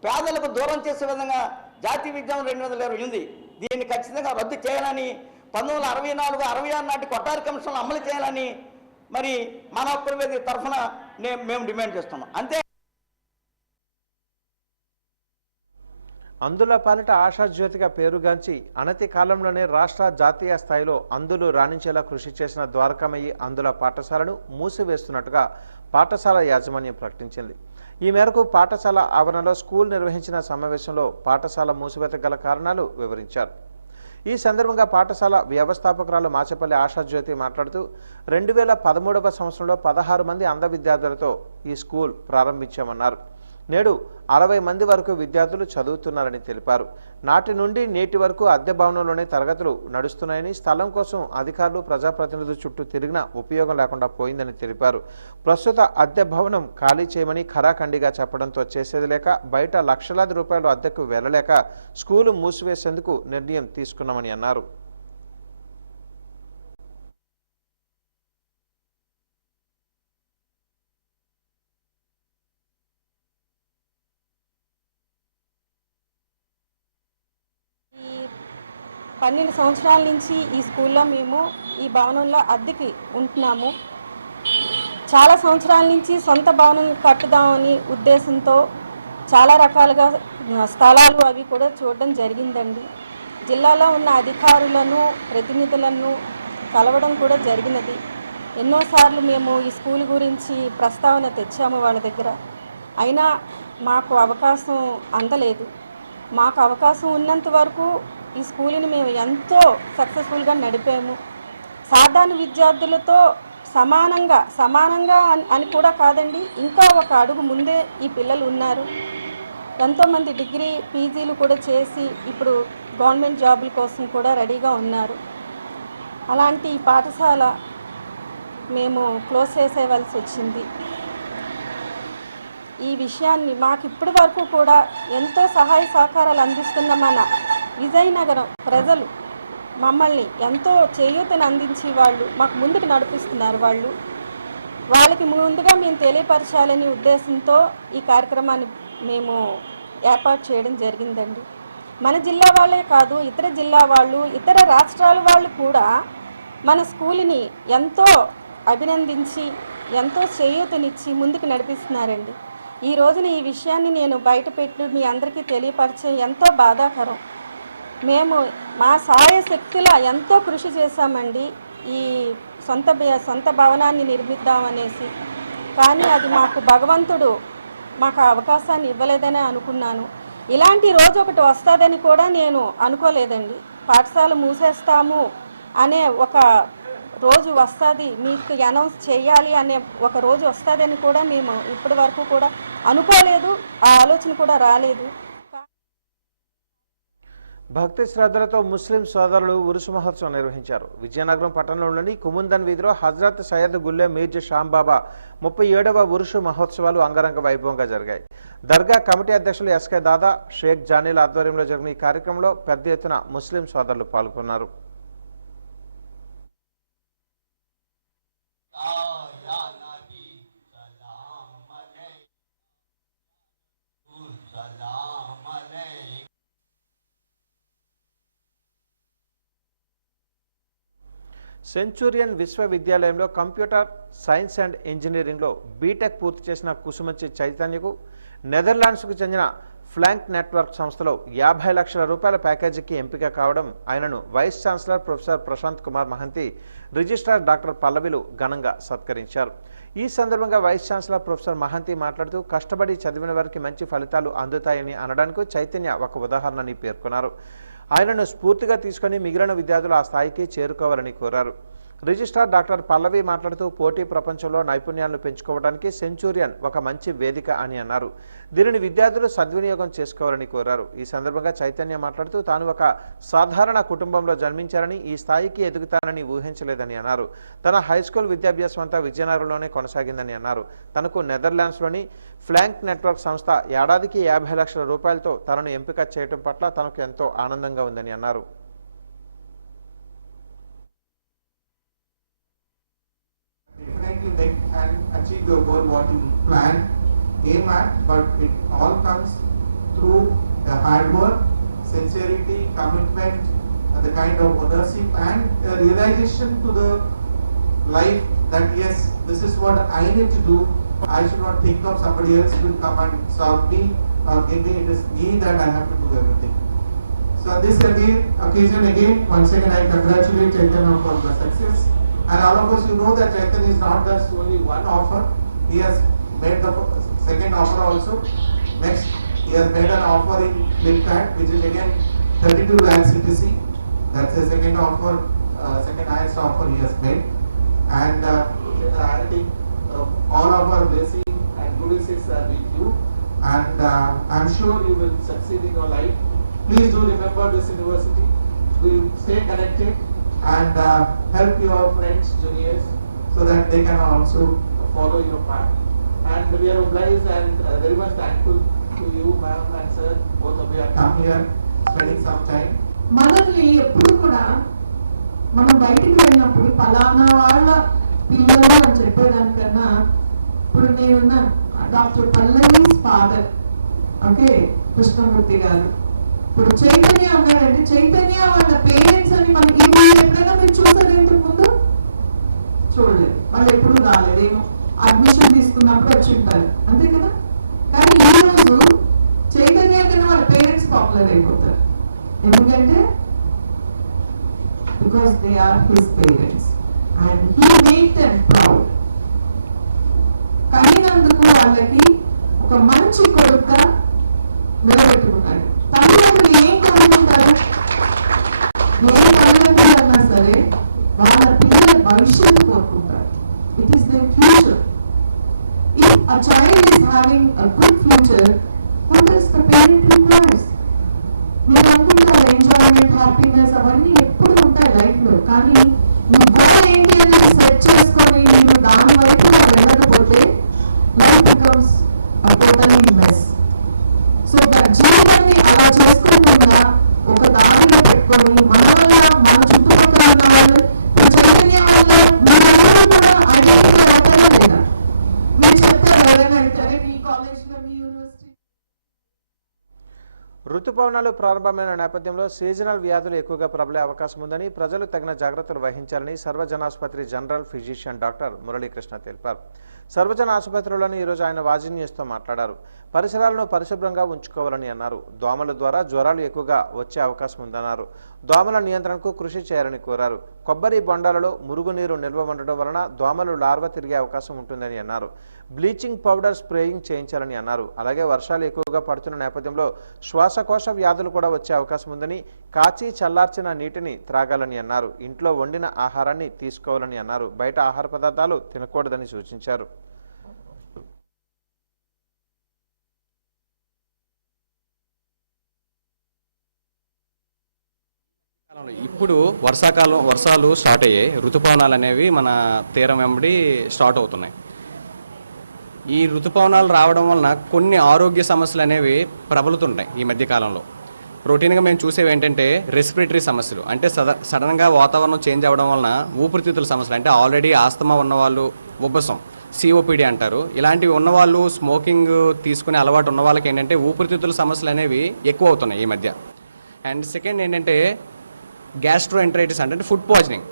పేదలకు దూరం చేసే విధంగా జాతీయ విద్యా 2020 ఉంది. దీన్ని ఖచ్చితంగా రద్దు చేయాలని, 1964, 66 నాటి కొట్టారి కమిషన్లు అమలు చేయాలని మరి మానవ హక్కుల వేదిక తరఫున మేము డిమాండ్ చేస్తున్నాం. అంతే అందుల పాలిట ఆశాజ్యోతిగా పేరుగాంచి అనతి కాలంలోనే రాష్ట్ర జాతీయ స్థాయిలో అందులు రాణించేలా కృషి చేసిన ద్వారకామయ్యి అందుల పాఠశాలను మూసివేస్తున్నట్టుగా పాఠశాల యాజమాన్యం ప్రకటించింది. ఈ మేరకు పాఠశాల ఆవరణలో స్కూల్ నిర్వహించిన సమావేశంలో పాఠశాల మూసివేత గల కారణాలు వివరించారు. ఈ సందర్భంగా పాఠశాల వ్యవస్థాపకురాలు మాచపల్లి ఆశాజ్యోతి మాట్లాడుతూ 2013వ సంవత్సరంలో 16 మంది అంధ విద్యార్థులతో ఈ స్కూల్ ప్రారంభించామన్నారు. నేడు 60 మంది వరకు విద్యార్థులు చదువుతున్నారని తెలిపారు. నాటి నుండి నేటి వరకు అద్దె భవనంలోనే తరగతులు నడుస్తున్నాయని, స్థలం కోసం అధికారులు ప్రజాప్రతినిధుల చుట్టూ తిరిగినా ఉపయోగం లేకుండా పోయిందని తెలిపారు. ప్రస్తుత అద్దె భవనం ఖాళీ చేయమని ఖరాఖండిగా చెప్పడంతో చేసేది లేక బయట లక్షలాది రూపాయలు అద్దెకు వెళ్లలేక స్కూలు మూసివేసేందుకు నిర్ణయం తీసుకున్నామని అన్నారు. ఈ 12 సంవత్సరాల నుంచి ఈ స్కూల్లో మేము ఈ భవనంలో అద్దెకి ఉంటున్నాము. చాలా సంవత్సరాల నుంచి సొంత భవనం కట్టుదామని ఉద్దేశంతో చాలా రకాలుగా స్థలాలు అవి కూడా చూడడం జరిగిందండి. జిల్లాలో ఉన్న అధికారులను ప్రతినిధులను కలవడం కూడా జరిగినది. ఎన్నోసార్లు మేము ఈ స్కూల్ గురించి ప్రస్తావన తెచ్చాము వాళ్ళ దగ్గర. అయినా మాకు అవకాశం అందలేదు. మాకు అవకాశం ఉన్నంత వరకు ఈ స్కూల్ని మేము ఎంతో సక్సెస్ఫుల్గా నడిపాము. సాధారణ విద్యార్థులతో సమానంగా అని కూడా కాదండి, ఇంకా ఒక అడుగు ముందే ఈ పిల్లలు ఉన్నారు. ఎంతోమంది డిగ్రీ పీజీలు కూడా చేసి ఇప్పుడు గవర్నమెంట్ జాబుల కోసం కూడా రెడీగా ఉన్నారు. అలాంటి ఈ పాఠశాల మేము క్లోజ్ చేసేవలసి వచ్చింది. ఈ విషయాన్ని మాకు ఇప్పటి వరకు కూడా ఎంతో సహాయ సహకారాలు అందిస్తున్న మన విజయనగరం ప్రజలు మమ్మల్ని ఎంతో చేయూతను అందించి వాళ్ళు మాకు ముందుకు నడిపిస్తున్నారు. వాళ్ళకి ముందుగా మేము తెలియపరచాలనే ఉద్దేశంతో ఈ కార్యక్రమాన్ని మేము ఏర్పాటు చేయడం జరిగిందండి. మన జిల్లా వాళ్ళే కాదు, ఇతర జిల్లా వాళ్ళు, ఇతర రాష్ట్రాల వాళ్ళు కూడా మన స్కూల్ని ఎంతో అభినందించి ఎంతో చేయూతనిచ్చి ముందుకు నడిపిస్తున్నారండి. ఈ రోజున ఈ విషయాన్ని నేను బయటపెట్టి మీ అందరికీ తెలియపరిచే ఎంతో బాధాకరం. మేము మా సహాయ శక్తిలా ఎంతో కృషి చేశామండి ఈ సొంత భవనాన్ని నిర్మిద్దామనేసి. కానీ అది మాకు భగవంతుడు మాకు అవకాశాన్ని ఇవ్వలేదని అనుకున్నాను. ఇలాంటి రోజు ఒకటి వస్తుందని కూడా నేను అనుకోలేదండి. పాఠశాల మూసేస్తాము అనే ఒక రోజు వస్తుంది, మీకు అనౌన్స్ చేయాలి అనే ఒక రోజు వస్తుందని కూడా మేము ఇప్పటి వరకు కూడా అనుకోలేదు. ఆ ఆలోచన కూడా రాలేదు. భక్తి శ్రద్ధలతో ముస్లిం సోదరులు ఉరుసు మహోత్సవం నిర్వహించారు. విజయనగరం పట్టణంలోని కుముందన్ వీధిలో హజ్రత్ సయ్యద్ గుల్లే మీర్జా శ్యాంబాబా 37వ ఉరుసు మహోత్సవాలు అంగరంగ వైభవంగా జరిగాయి. దర్గా కమిటీ అధ్యక్షులు ఎస్కే దాదా, షేక్ జానీల ఆధ్వర్యంలో జరిగిన ఈ కార్యక్రమంలో పెద్ద ఎత్తున ముస్లిం సోదరులు పాల్గొన్నారు. సెంచురియన్ విశ్వవిద్యాలయంలో కంప్యూటర్ సైన్స్ అండ్ ఇంజనీరింగ్లో బీటెక్ పూర్తి చేసిన కుసుమంచి చైతన్యకు నెదర్లాండ్స్కు చెందిన ఫ్లాంక్ నెట్వర్క్ సంస్థలో 50 లక్షల రూపాయల ప్యాకేజీకి ఎంపిక కావడం ఆయనను vice chancellor professor Prashant Kumar Mohanty, registrar doctor పల్లవిలు ఘనంగా సత్కరించారు. ఈ సందర్భంగా వైస్ ఛాన్సలర్ ప్రొఫెసర్ మహంతి మాట్లాడుతూ కష్టపడి చదివిన వారికి మంచి ఫలితాలు అందుతాయని అనడానికి చైతన్య ఒక ఉదాహరణని పేర్కొన్నారు. ఆయనను స్ఫూర్తిగా తీసుకుని మిగిలిన విద్యార్థులు ఆ స్థాయికి చేరుకోవాలని కోరారు. రిజిస్ట్రార్ డాక్టర్ పల్లవి మాట్లాడుతూ పోటీ ప్రపంచంలో నైపుణ్యాలను పెంచుకోవడానికి సెంచురియన్ ఒక మంచి వేదిక అని అన్నారు. దీనిని విద్యార్థులు సద్వినియోగం చేసుకోవాలని కోరారు. ఈ సందర్భంగా చైతన్య మాట్లాడుతూ తాను ఒక సాధారణ కుటుంబంలో జన్మించారని, ఈ స్థాయికి ఎదుగుతానని ఊహించలేదని అన్నారు. తన హైస్కూల్ విద్యాభ్యాసం అంతా విజయనగరంలోనే కొనసాగిందని అన్నారు. తనకు నెదర్లాండ్స్లోని ఫ్లాంక్ నెట్వర్క్ సంస్థ ఏడాదికి 50 లక్షల రూపాయలతో తనను ఎంపిక చేయడం పట్ల తనకు ఎంతో ఆనందంగా ఉందని అన్నారు. Achieve your goal what you plan, aim at, but it all comes through the hard work, sincerity, commitment, and the kind of ownership and realization to the life that yes, this is what I need to do. I should not think of somebody else will come and serve me. or give me, it is me that I have to do everything. So on this occasion again, once again I congratulate Chaitanya for the success. And all of us, you know that Chaitanya is not just only one offer. He has made the second offer also. Next, he has made an offer in Flipkart, which is again 32 lakh CTC. That's the second offer, second highest offer he has made. And I think all of our blessing and good wishes are with you. And I'm sure you will succeed in your life. Please do remember this university. We stay connected and help your friends, juniors, so that they can also follow your path. And we are obliged and very much thankful to you, ma'am and sir, both of you have come here, spending some time. మనల్ని ఎప్పుడు కూడా మనం బయటికి వెళ్ళినప్పుడు పలానా వాళ్ళ పిల్లలు అని చెప్పేదానికన్నా ఇప్పుడు నేనున్నాను doctor Pallavi's father, okay, Krishnamurthy గారు. ఇప్పుడు చైతన్య ఉన్నాడంటే చైతన్య వాళ్ళ పేరెంట్స్ అని మనకి ఎప్పుడైనా మీరు చూసారు ఇంతకు ముందు? చూడలేదు, వాళ్ళు ఎప్పుడు రాలేదేమో అడ్మిషన్ తీసుకున్నప్పుడు వచ్చి ఉంటారు, అంతే కదా. కానీ ఈరోజు చైతన్య కన్నా వాళ్ళ పేరెంట్స్ పాపులర్ అయిపోతారు. ఎందుకంటే because they are his parents and he made them proud. కనినందుకు వాళ్ళకి ఒక మంచి కొడుకుగా నిలబెట్టుకున్నాడు. తల్లిదండ్రులు ఏం కోరుకుంటారు? ఏ తల్లిదండ్రులు అన్నా సరే వాళ్ళ పిల్లల భవిష్యత్తు కోరుకుంటారు. It is their future. If a child is having a good future, what does the parent requires? మీరు అనుకుంటారు ఎంజాయ్మెంట్, హ్యాపీనెస్ అవన్నీ ఎప్పుడు ఉంటాయి లైఫ్ లో, కానీ మీ గోల్ ఏంటి అనేది సెట్ చేసుకొని మీరు దాని వైపు వెళ్ళకపోతే life becomes totally mess. So జీవితాన్ని అలా చేసుకోకుండా ఒక దారిలో పెట్టుకొని మన వల్ల మన చుట్టుపక్కల ఉన్న వాళ్ళు చైతన్య వల్ల మీరందరూ కూడా ఐడెంటిటీ అవుతారా లేదా? మీరు చెప్తారు ఎవరైనా అంటారే మీ కాలేజ్లో మీ యూనివర్సిటీ. ఋతుపవనాలు ప్రారంభమైన నేపథ్యంలో సీజనల్ వ్యాధులు ఎక్కువగా ప్రబలే అవకాశం ఉందని ప్రజలు తగిన జాగ్రత్తలు వహించాలని సర్వజన ఆసుపత్రి జనరల్ ఫిజిషియన్ డాక్టర్ మురళీకృష్ణ తెలిపారు. సర్వజన ఆసుపత్రిలోని ఈరోజు ఆయన వాజీ న్యూస్తో మాట్లాడారు. పరిసరాలను పరిశుభ్రంగా ఉంచుకోవాలని అన్నారు. దోమల ద్వారా జ్వరాలు ఎక్కువగా వచ్చే అవకాశం ఉందన్నారు. దోమల నియంత్రణకు కృషి చేయాలని కోరారు. కొబ్బరి బొండాలలో మురుగునీరు నిల్వ ఉండడం వలన దోమలు లార్వా తిరిగే అవకాశం ఉంటుందని అన్నారు. బ్లీచింగ్ పౌడర్ స్ప్రేయింగ్ చేయించాలని అన్నారు. అలాగే వర్షాలు ఎక్కువగా పడుతున్న నేపథ్యంలో శ్వాసకోశ వ్యాధులు కూడా వచ్చే అవకాశం ఉందని, కాచి చల్లార్చిన నీటిని త్రాగాలని అన్నారు. ఇంట్లో వండిన ఆహారాన్ని తీసుకోవాలని అన్నారు. బయట ఆహార పదార్థాలు తినకూడదని సూచించారు. ఇప్పుడు వర్షాలు స్టార్ట్ అయ్యాయి. ఋతుపవనాలు అనేవి మన తీరం వెంబడి స్టార్ట్ అవుతున్నాయి. ఈ ఋతుపవనాలు రావడం వలన కొన్ని ఆరోగ్య సమస్యలు అనేవి ప్రబలుతుంటాయి. ఈ మధ్యకాలంలో రొటీన్గా మేము చూసేవి ఏంటంటే రెస్పిరేటరీ సమస్యలు, అంటే సడన్గా వాతావరణం చేంజ్ అవ్వడం వలన ఊపిరితిత్తుల సమస్యలు, అంటే ఆల్రెడీ ఆస్తమా ఉన్నవాళ్ళు, ఉబ్బసం, సిఓపిడి అంటారు, ఇలాంటివి ఉన్నవాళ్ళు, స్మోకింగ్ తీసుకునే అలవాటు ఉన్న వాళ్ళకి ఏంటంటే ఊపిరితిత్తుల సమస్యలు అనేవి ఎక్కువ అవుతున్నాయి ఈ మధ్య. అండ్ సెకండ్ ఏంటంటే గ్యాస్ట్రోఎంటరైటిస్, అంటే ఫుడ్ పాయిజనింగ్.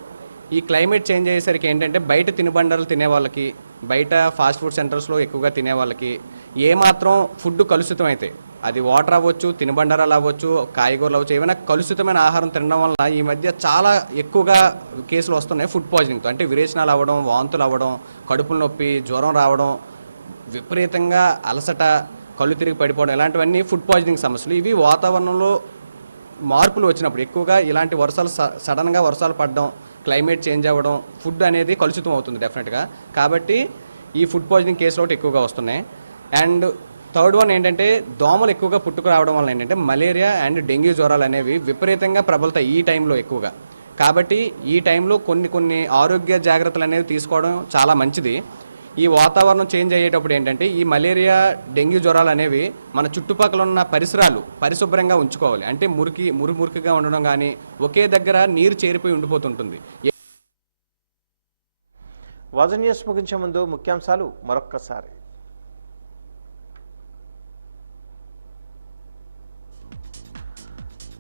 ఈ క్లైమేట్ చేంజ్ అయ్యేసరికి ఏంటంటే బయట తినుబండారాలు తినే వాళ్ళకి, బయట ఫాస్ట్ ఫుడ్ సెంటర్స్లో ఎక్కువగా తినే వాళ్ళకి ఏమాత్రం ఫుడ్ కలుషితం అయితే, అది వాటర్ అవ్వచ్చు, తినుబండారాలు అవ్వచ్చు, కాయగూరలు అవ్వచ్చు, ఏమైనా కలుషితమైన ఆహారం తినడం వల్ల ఈ మధ్య చాలా ఎక్కువగా కేసులు వస్తున్నాయి ఫుడ్ పాయిజనింగ్తో. అంటే విరేచనాలు అవ్వడం, వాంతులు అవ్వడం, కడుపుల నొప్పి, జ్వరం రావడం, విపరీతంగా అలసట, కళ్ళు తిరిగి పడిపోవడం, ఇలాంటివన్నీ ఫుడ్ పాయిజనింగ్ సమస్యలు. ఇవి వాతావరణంలో మార్పులు వచ్చినప్పుడు ఎక్కువగా ఇలాంటి వర్షాలు సడన్గా వర్షాలు పడడం, క్లైమేట్ చేంజ్ అవ్వడం, ఫుడ్ అనేది కలుషితం అవుతుంది డెఫినెట్గా. కాబట్టి ఈ ఫుడ్ పాయిజనింగ్ కేసులు ఒకటి ఎక్కువగా వస్తున్నాయి. అండ్ థర్డ్ వన్ ఏంటంటే దోమలు ఎక్కువగా పుట్టుకు రావడం వల్ల ఏంటంటే మలేరియా అండ్ డెంగ్యూ జ్వరాలు అనేవి విపరీతంగా ప్రబలుతాయి ఈ టైంలో ఎక్కువగా. కాబట్టి ఈ టైంలో కొన్ని ఆరోగ్య జాగ్రత్తలు అనేవి తీసుకోవడం చాలా మంచిది. ఈ వాతావరణం చేంజ్ అయ్యేటప్పుడు ఏంటంటే ఈ మలేరియా, డెంగ్యూ జ్వరాలు అనేవి మన చుట్టుపక్కల ఉన్న పరిసరాలు పరిశుభ్రంగా ఉంచుకోవాలి. అంటే మురికిగా ఉండడం కానీ, ఒకే దగ్గర నీరు చేరిపోయి ఉండిపోతుంటుంది. వాజీ న్యూస్ ముగించే ముందు ముఖ్యాంశాలు మరొక్కసారి.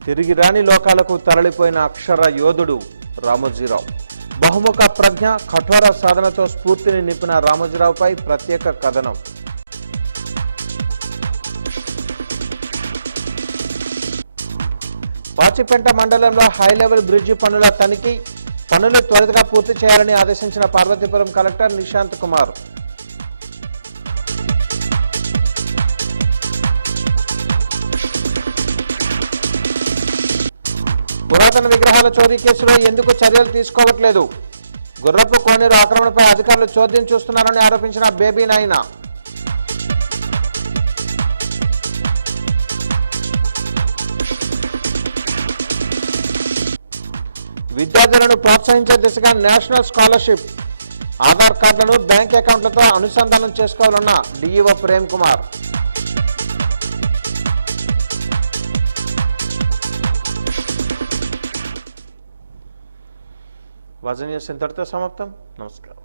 తిరిగి రాని లోకాలకు తరలిపోయిన అక్షర యోధుడు రామోజీరావు. బహుముఖ ప్రజ్ఞ, కఠోర సాధనతో స్ఫూర్తిని నింపిన రామోజీరావుపై ప్రత్యేక కథనం. వాచిపెంట మండలంలో హై లెవెల్ బ్రిడ్జి పనుల తనిఖీ, పనులు త్వరగా పూర్తి చేయాలని ఆదేశించిన పార్వతీపురం కలెక్టర్ నిశాంత్ కుమార్. పురాతన విగ్రహాల చోరీ కేసులో ఎందుకు చర్యలు తీసుకోవట్లేదు? గుర్రపు కోనేరు ఆక్రమణపై అధికారులు చోద్యం చూస్తున్నారని ఆరోపించిన బేబీ నాయన. విద్యార్థులను ప్రోత్సహించే దిశగా నేషనల్ స్కాలర్షిప్, ఆధార్ కార్డులను బ్యాంక్ అకౌంట్లతో అనుసంధానం చేసుకోవాలన్న డిఈఓ ప్రేమ్ కుమార్. వాజన్ న్యూస్ ఇంతటితో సమాప్తం. నమస్కారం.